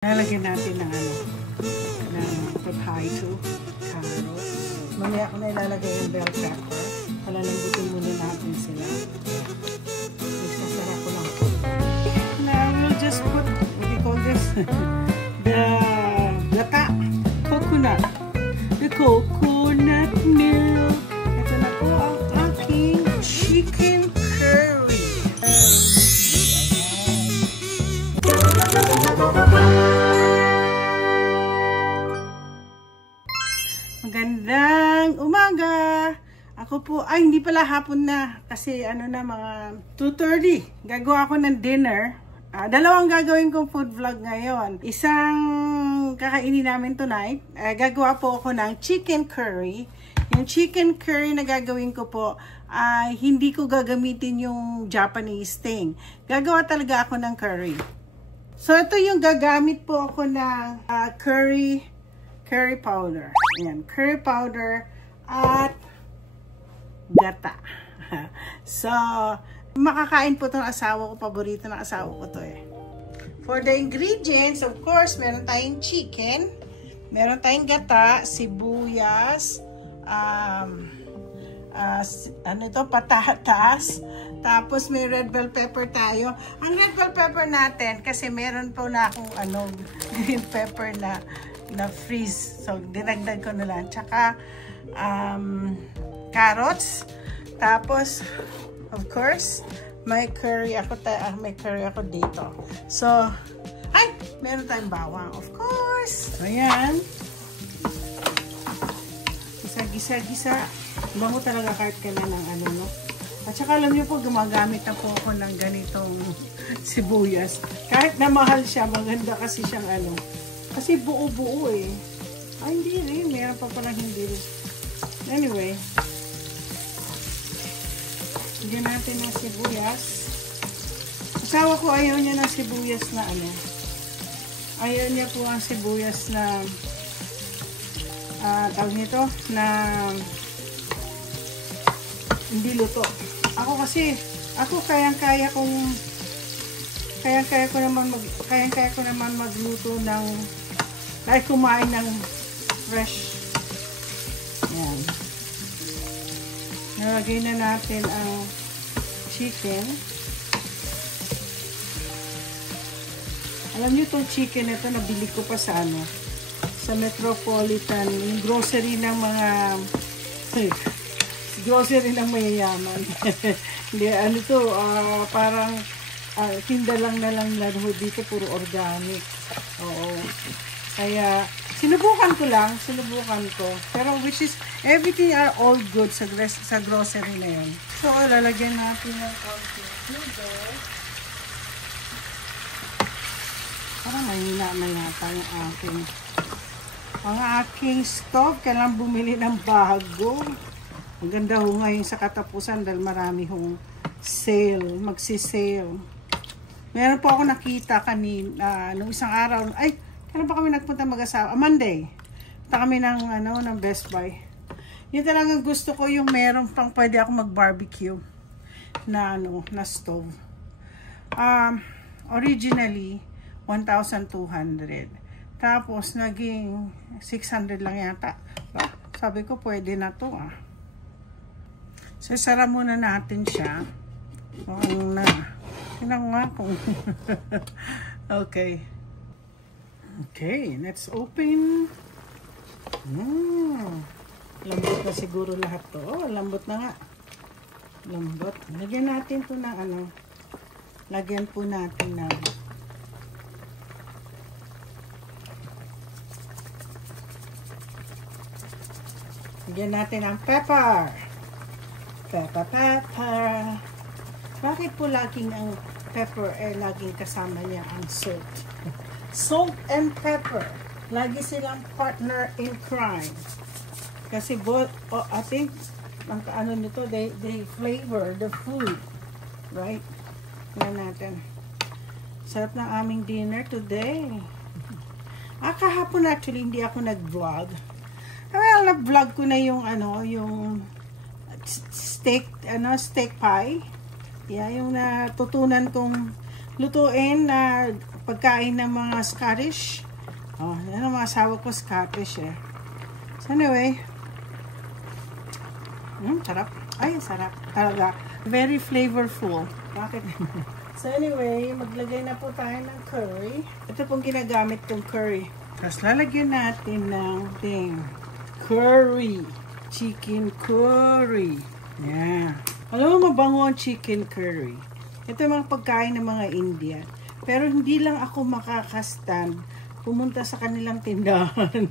Lalagyan natin ng potato, carrots. Mamaya ko na ilalagay yung bell pepper. Palalambutin muna natin sila. Isasara ko lang. Now we'll just put, what do you call this? The coconut. The coconut milk. Ito na po ang aking chicken curry. Magandang umaga! Ako po, ay hindi pala hapon na kasi mga 2:30. Gagawa ako ng dinner. Dalawang gagawin kong food vlog ngayon. Isang kakainin namin tonight. Gagawa po ako ng chicken curry. Yung chicken curry na gagawin ko po ay hindi ko gagamitin yung Japanese thing. Gagawa talaga ako ng curry. So ito yung gagamit po ako ng curry powder. Ayan, curry powder at gata. So, makakain po itong asawa ko. Paborito ng asawa ko to eh. For the ingredients, of course, meron tayong chicken, meron tayong gata, sibuyas, patatas, tapos may red bell pepper tayo. Ang red bell pepper natin, kasi meron po na akong green pepper na freeze. So, dinagdag ko na lang. Tsaka, carrots. Tapos, of course, may curry ako dito. So, ay, meron tayong bawang. Of course. Ayan. Gisa-gisa. Bango talaga kahit kailan ng no? At saka alam niyo po, gumagamit na po ako ng ganitong sibuyas. Kahit na mahal siya, maganda kasi siyang kasi buo-buo eh. Ay, hindi rin. Meron pa palang hindi rin. Anyway. Bigyan natin ng sibuyas. Asawa ko ayaw niya ng sibuyas na Ayaw niya po ang sibuyas na tawag nito na hindi luto. Ako kasi, kayang-kaya ko naman magluto ng kahit kumain ng fresh. Yan. Nalagay na natin ang chicken. Alam niyo itong chicken ito, nabili ko pa sa sa Metropolitan, yung grocery ng mga grocery ng mayayaman. Hindi, parang tinda lang na lang dito, puro organic. Oo. Kaya, sinubukan ko. Pero which is, everything are all good sa grocery na yun. So, lalagyan natin ng konting sugar. Parang mahina na yata yung aking stove. Kailangan bumili ng bago. Ang ganda ho ngayon sa katapusan dahil marami hong sale, magsi-sale. Meron po ako nakita kanina, nung isang araw, ay, kailan pa kami nagpunta mag-asawa? Monday. Punta kami ng Best Buy. Yun talagang gusto ko, yung meron pang pwede ako mag-barbecue na stove. Originally, 1,200. Tapos, naging 600 lang yata. Sabi ko, pwede na to So, sara muna natin siya. Tingnan nga kung okay. Okay, let's open. Lambot na siguro lahat to. Lambot na nga. Lambot. Lagyan natin to na lagyan po natin na lagyan natin ang pepper. Pepper. Bakit po laging ang pepper laging kasama niya ang salt? Salt and pepper. Lagi silang partner in crime. Kasi both, I think, ang nito, they flavor the food. Right? Tingnan natin. Sarap ng aming dinner today. Kahapon actually, hindi ako nag-vlog. Well, nag-vlog ko na yung steak pie. Yeah, yung natutunan kong lutuin na pagkain ng mga Scottish. Oh, yan ang mga asawa ko Scottish eh. So anyway, sarap. Ay, sarap. Talaga. Very flavorful. Bakit? So anyway, maglagay na po tayo ng curry. Ito pong ginagamit kong curry. Tapos lalagyan natin ng curry. Chicken curry. Yeah. Alam mo, mabango ang chicken curry. Ito yung mga pagkain ng mga Indian. Pero hindi lang ako makakastand pumunta sa kanilang tindahan.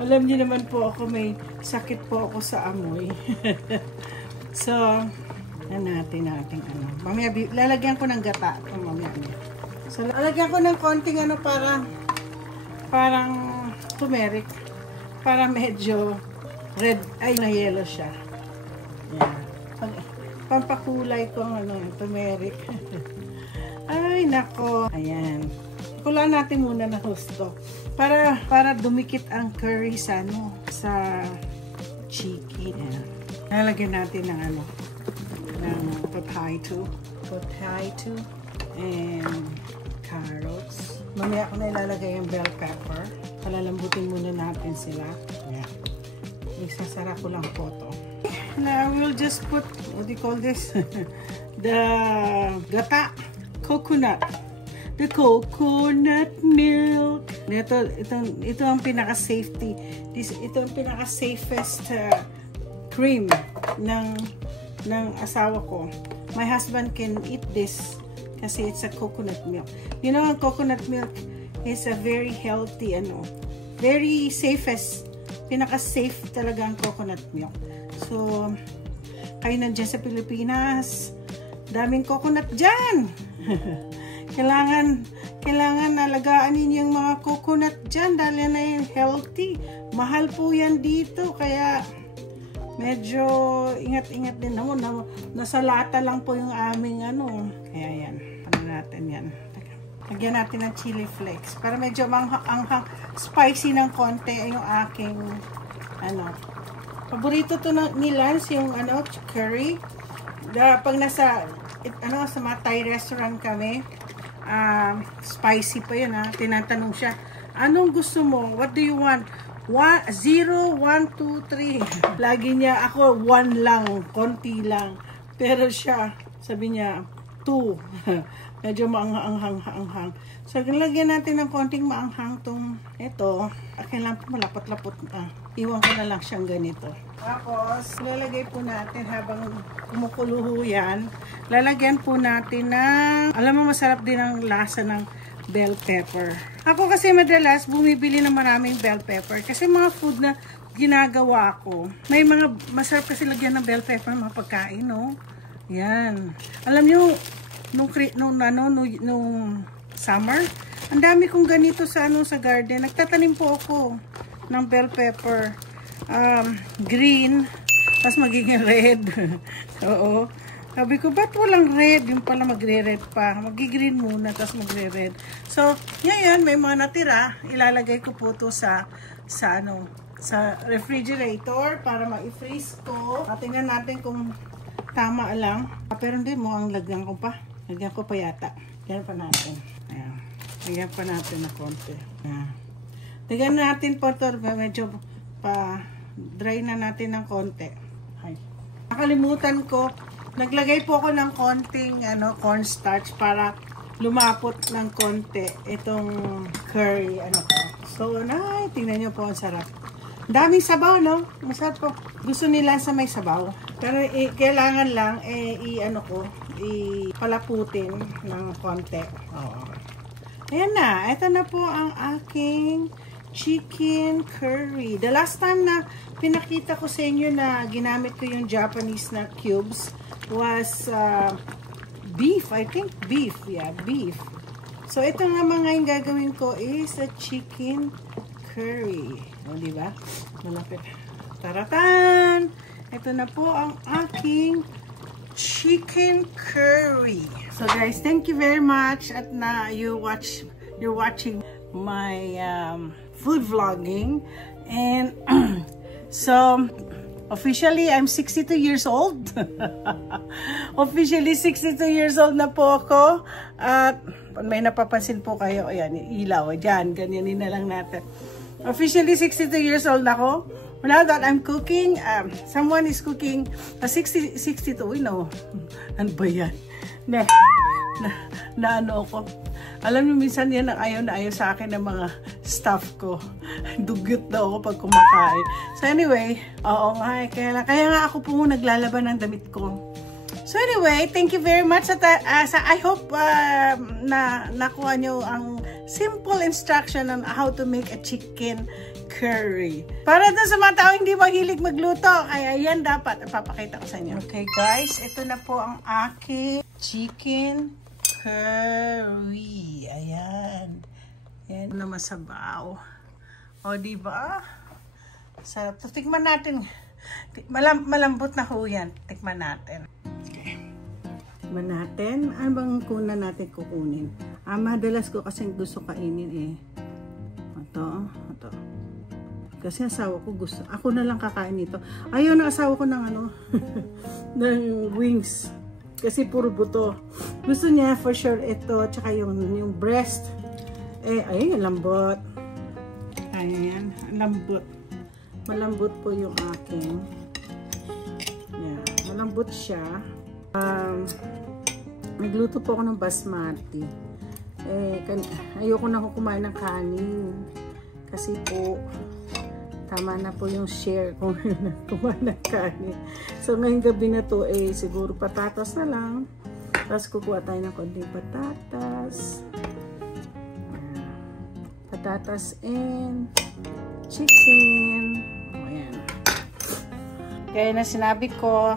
Alam niyo naman po ako, may sakit po ako sa amoy. So, natin ano. Mamaya, lalagyan ko ng gata. Mamaya. So, lalagyan ko ng konting ano parang turmeric. Para medyo red, ay na yellow siya. Yan. Pampakulay ko turmeric. Ay, nako. Ayan. Kulaan natin muna na husto. Para dumikit ang curry sa chicken. Ayan. Lalagyan natin ng potato and carrots. Mamaya ko na ilalagay yung bell pepper. Palalambutin muna natin sila. Ayan. Isasara ko lang po to. Now, we'll just put, what do you call this? The gata. Coconut. The coconut milk. Ito ang pinaka-safety. Ito ang pinaka-safest cream ng asawa ko. My husband can eat this kasi it's a coconut milk. You know, ang coconut milk is a very healthy, very safest. Pinaka-safe talaga ang coconut milk. So, kayo nandiyan sa Pilipinas, daming coconut dyan. Kailangan alagaan ninyo yung mga coconut dyan dahil na yung healthy. Mahal po yan dito, kaya medyo ingat-ingat din ako. Nasa lata lang po yung aming Kaya yan, natin yan. Lagyan natin ng chili flakes para medyo manghang, spicy ng konti yung aking paborito to ni Lance, yung curry. Pag sa mga Thai restaurant kami, spicy pa yun tinatanong siya, anong gusto mo? What do you want? 0, 1, 2, 3. Lagi niya, ako 1 lang, konti lang. Pero siya, sabi niya 2. Medyo maanghang. So, lagyan natin ng konting maanghang ito. Kailangan po malapot-lapot. Iwan ko na lang siyang ganito. Tapos, lalagay po natin habang kumukulo yan. Lalagyan po natin ng, alam mo, masarap din ang lasa ng bell pepper. Ako kasi madalas bumibili ng maraming bell pepper kasi mga food na ginagawa ko. May mga masarap kasi lagyan ng bell pepper mga pagkain, no? Yan. Alam niyo, nung summer, ang dami kong ganito sa garden. Nagtatanim po ako ng bell pepper. Green, tapos magiging red. Oo. Sabi ko, ba't walang red? Yung pala magre-red pa. Magi-green muna, tapos magre-red. So, yan, may mga natira. Ilalagay ko po to sa refrigerator para ma-freeze ko. Tingnan natin kung tama lang. Pero hindi mo ang lagyan ko pa. Lagyan ko pa yata. Lagyan pa natin. Ayan. Lagyan pa natin na konti. Ayan. Lagyan natin po ito. Medyo pa-dry na natin ng konti. Ay. Nakalimutan ko. Naglagay po ako ng konting cornstarch para lumapot ng konti itong curry ko. So, tingnan nyo po ang sarap. Daming sabaw, no? Masarap po. Gusto nila sa may sabaw. Pero kailangan lang palaputin ng konti. Oo. Ayan na. Ito na po ang aking chicken curry. The last time na pinakita ko sa inyo na ginamit ko yung Japanese na cubes was beef. I think beef. Yeah, beef. So, ito nga mga yung gagawin ko is a chicken curry. O, diba? Malapit. Taratan! Ito na po ang aking chicken curry. So, guys, thank you very much at you're watching my food vlogging. And so, Officially, I'm 62 years old. Officially, 62 years old na po ako. At may napapansin po kayo, ayan, ilaw, dyan, ganyanin na lang natin. Officially, 62 years old ako. Now that I'm cooking, someone is cooking, 62, you know, ano ba yan? Na ano ako. Alam niyo, minsan yan ang ayaw na ayaw sa akin ng mga staff ko. Dugyot daw ako pag kumakain. So anyway, oo nga, kaya nga ako po naglalaban ng damit ko. So anyway, thank you very much. I hope na nakuha nyo ang simple instruction on how to make a chicken curry. Para dun sa mga tao hindi mahilig magluto, kaya yan dapat ipapakita ko sa inyo. Okay guys, ito na po ang aking chicken curry. Ayan. Ayan na masabaw. O, diba? Sarap. So, tikman natin. Malambot na ho yan. Tikman natin. Okay. Tikman natin. Ano bang kuna natin kukunin? Madalas ko kasi gusto kainin eh. Ito. Kasi asawa ko gusto. Ako na lang kakain nito. Ayaw na asawa ko ng ano. ng wings. Kasi puro buto. Gusto niya for sure ito. Tsaka yung breast. Ay, lambot. Ayan. Lambot. Malambot po yung aking. Yan. Malambot siya. Nagluto po ako ng basmati. Ayoko na ako kumain ng kanin. Kasi po, tama na po yung share kung kumain ng kanin. So, ngayong gabi na to, siguro patatas na lang. Tapos, kukuha tayo ng konting patatas. Patatas and chicken. Ayan. Kaya na sinabi ko,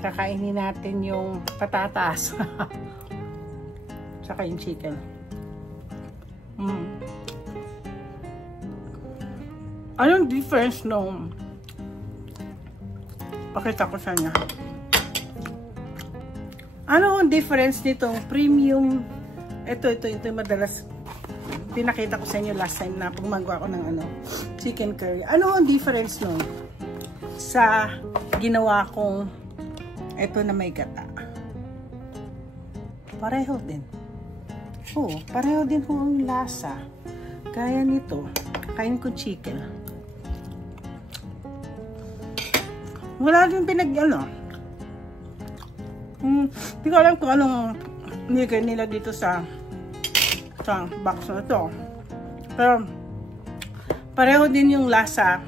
kakainin natin yung patatas. Saka yung chicken. Anong difference nung pakita ko sa inyo? Ano ang difference nitong premium? Ito yung madalas pinakita ko sa inyo last time na pagmagawa ko ng chicken curry. Ano ang difference nung sa ginawa kong ito na may gata? Pareho din. Oo, pareho din po ang lasa. Kaya nito, kain ko chicken. Wala din hindi ko alam kung anong nilagay nila dito sa box na ito. Pero, pareho din yung lasa.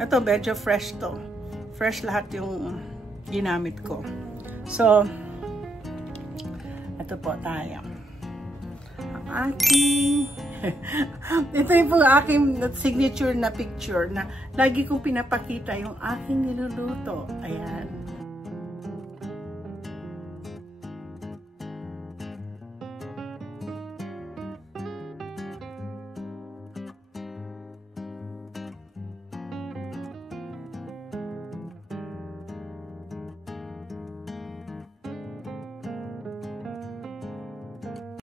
Ito, medyo fresh to. Fresh lahat yung ginamit ko. So, ito po tayo. Ang aking ito yung po aking signature na picture na lagi kong pinapakita yung aking niluluto. Ayan.